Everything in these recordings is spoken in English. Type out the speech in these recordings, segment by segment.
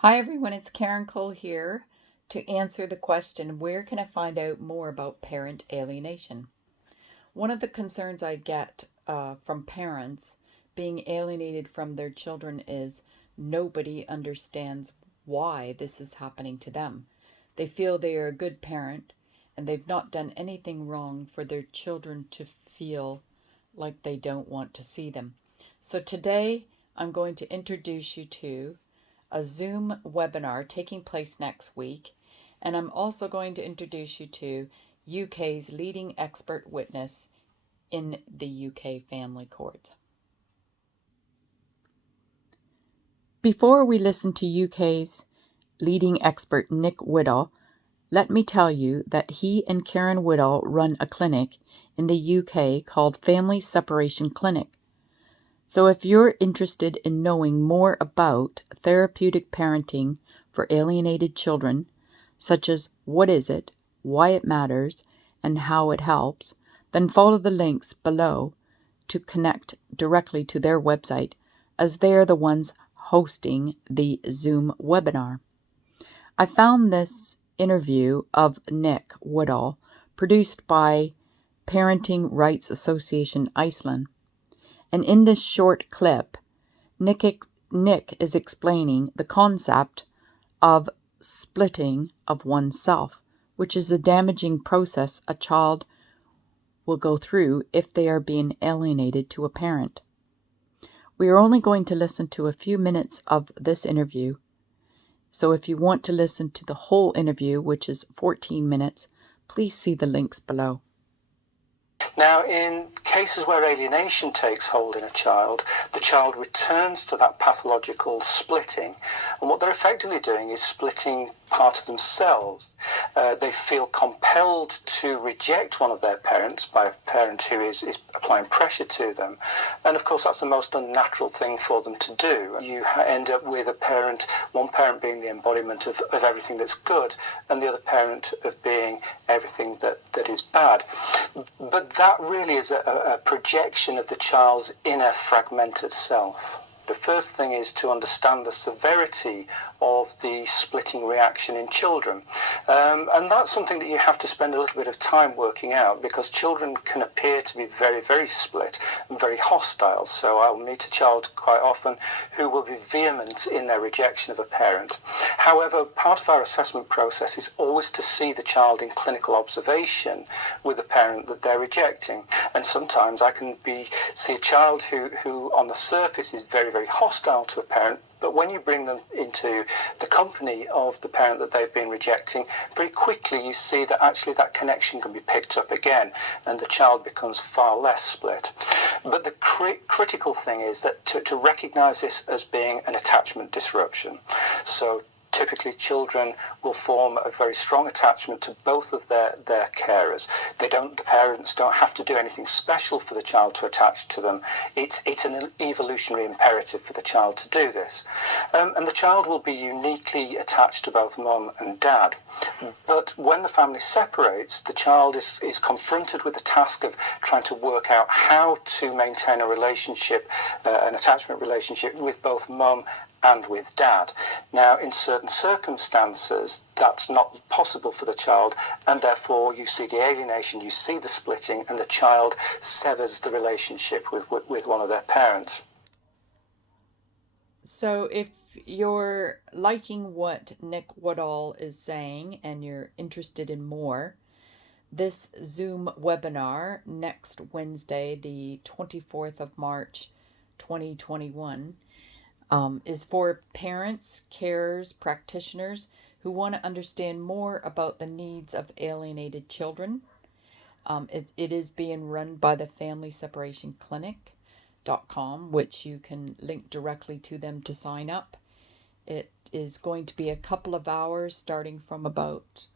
Hi everyone, it's Karen Cole here to answer the question, where can I find out more about parent alienation? One of the concerns I get from parents being alienated from their children is nobody understands why this is happening to them. They feel they are a good parent and they've not done anything wrong for their children to feel like they don't want to see them. So today I'm going to introduce you to a Zoom webinar taking place next week, and I'm also going to introduce you to UK's leading expert witness in the UK family courts. Before we listen to UK's leading expert Nick Woodall, let me tell you that he and Karen Woodall run a clinic in the UK called Family Separation Clinic. So if you're interested in knowing more about therapeutic parenting for alienated children, such as what is it, why it matters, and how it helps, then follow the links below to connect directly to their website, as they are the ones hosting the Zoom webinar. I found this interview of Nick Woodall produced by Parenting Rights Association Iceland. And in this short clip, Nick is explaining the concept of splitting of oneself, which is a damaging process a child will go through if they are being alienated to a parent. We are only going to listen to a few minutes of this interview, so if you want to listen to the whole interview, which is 14 minutes, please see the links below. Now, in cases where alienation takes hold in a child, the child returns to that pathological splitting, and what they're effectively doing is splitting part of themselves. They feel compelled to reject one of their parents by a parent who is applying pressure to them, and of course that's the most unnatural thing for them to do. You end up with one parent being the embodiment of everything that's good, and the other parent of being everything that is bad. But that really is a projection of the child's inner fragmented self. The first thing is to understand the severity of the splitting reaction in children. And that's something that you have to spend a little bit of time working out, because children can appear to be very, very split and very hostile. So I'll meet a child quite often who will be vehement in their rejection of a parent. However, part of our assessment process is always to see the child in clinical observation with the parent that they're rejecting. And sometimes I can see a child who on the surface is very, very hostile to a parent, but when you bring them into the company of the parent that they've been rejecting, very quickly you see that actually that connection can be picked up again and the child becomes far less split. But the critical thing is that to recognize this as being an attachment disruption. So typically children will form a very strong attachment to both of their carers. The parents don't have to do anything special for the child to attach to them. It's an evolutionary imperative for the child to do this. And the child will be uniquely attached to both mum and dad. But when the family separates, the child is confronted with the task of trying to work out how to maintain a relationship, an attachment relationship with both mum and with dad. Now, in certain circumstances, that's not possible for the child, and therefore you see the alienation, you see the splitting, and the child severs the relationship with one of their parents. So if you're liking what Nick Woodall is saying and you're interested in more, this Zoom webinar next Wednesday, the 24th of March, 2021, is for parents, carers, practitioners who want to understand more about the needs of alienated children. It is being run by the Family Separation Clinic.com, which you can link directly to them to sign up. It is going to be a couple of hours starting from about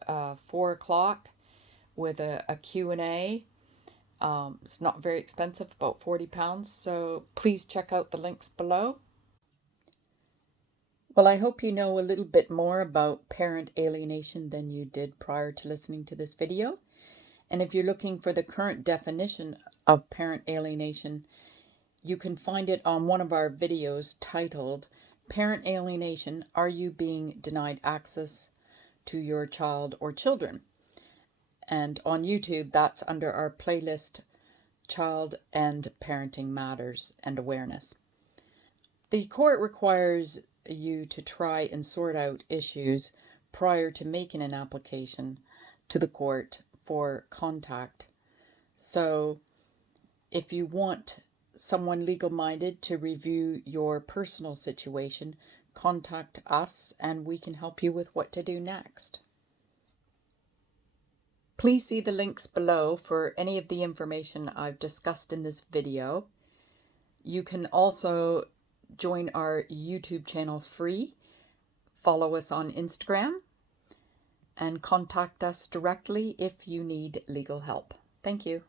4 o'clock with a Q&A. It's not very expensive, about £40, so please check out the links below. Well, I hope you know a little bit more about parent alienation than you did prior to listening to this video. And if you're looking for the current definition of parent alienation, you can find it on one of our videos titled Parent alienation, are you being denied access to your child or children? And on YouTube, that's under our playlist, Child and Parenting Matters and Awareness. The court requires you to try and sort out issues prior to making an application to the court for contact. So if you want someone legal-minded to review your personal situation, contact us and we can help you with what to do next. Please see the links below for any of the information I've discussed in this video. You can also join our YouTube channel free, follow us on Instagram, and contact us directly if you need legal help. Thank you.